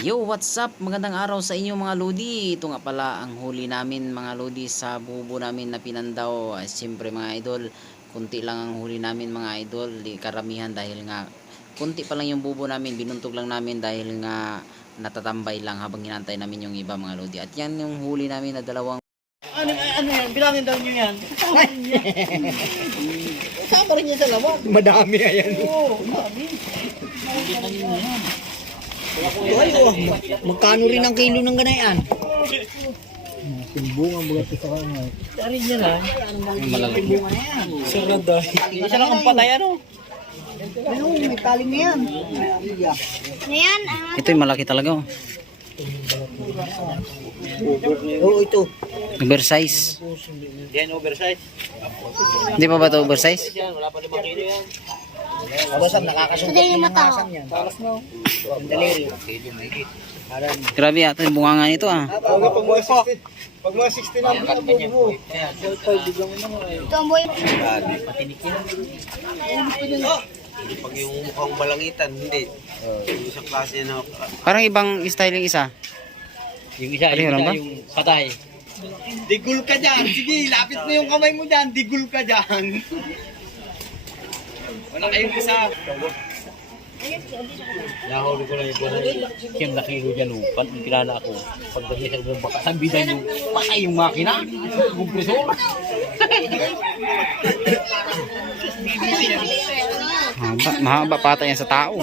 Yo, what's up? Magandang araw sa inyo mga lodi. Ito nga pala ang huli namin mga lodi sa bubo namin na Pinandaw. Siyempre mga idol, kunti lang ang huli namin mga idol. Di karamihan dahil nga kunti pa lang yung bubo namin. Binuntog lang namin dahil nga natatambay lang habang hinantay namin yung iba mga lodi. At yan yung huli namin na dalawang. Ano yan? Bilangin daw nyo yan. Kasama rin yan sa lawak. Madami yan. Oo, madami. Magkano rin ang kilo ng ganayan? Timbungan mga ito sa kanya. Dari niya na. Malalaking bunga na yan. Saraday. Isa lang ang patay ano. Ano, may talim na yan. Ano yan? Ito yung malaki talaga. Oo, ito. Oversize. Yan, oversize. Hindi pa ba ito oversize? Yan, wala pa 5 kilo yan. Abasam, nakakasungkot Ito yung din ang mata. asam yan. Talas mo. Daliri. Grabe ata yung bunga nga nito ah. Pag mga 60 lang mo. Ito ang boy. Pag yung mukhang balangitan, hindi. Yung isang klase na Parang ibang style yung isa. Yung isa, Pareho lang ba? yung patay. digul ka dyan. Sige, lapit mo yung kamay mo dyan. Digul ka dyan. Wala kayong isa. Nahuli ko lang yung siyam na kilo dyan. Kilala ako. Pagdating sa baka sambidan yung patay yung makina. Kompresor. Mahaba pata yan sa tao.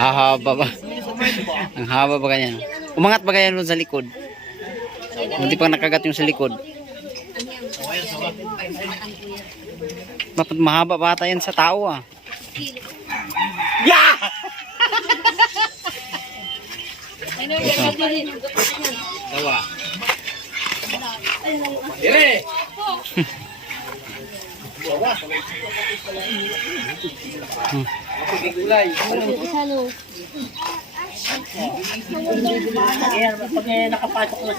Haba ba? Ang haba ba ganyan? Umangat ba ganyan sa likod? Hindi pa nakagat yung sa likod. Dapat mahaba bata yan sa tao ah. Yeah! Tawa. Dire!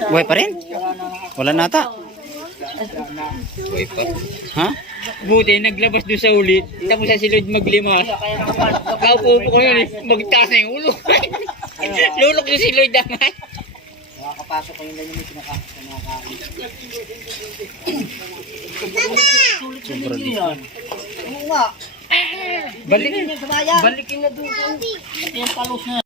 Buhay pa rin? Wala nata. Ha? Buti, naglabas doon sa ulit. Tapos sa silod maglimas. Kaupo ko yun eh. Magtaas na yung ulo. Lulok yung silod naman. Nakakapasok ko yung ganyan yung pinakakain. Sobra di. Oo nga. Balikin Sa bayan. Balikin na doon. Ito yung palos na.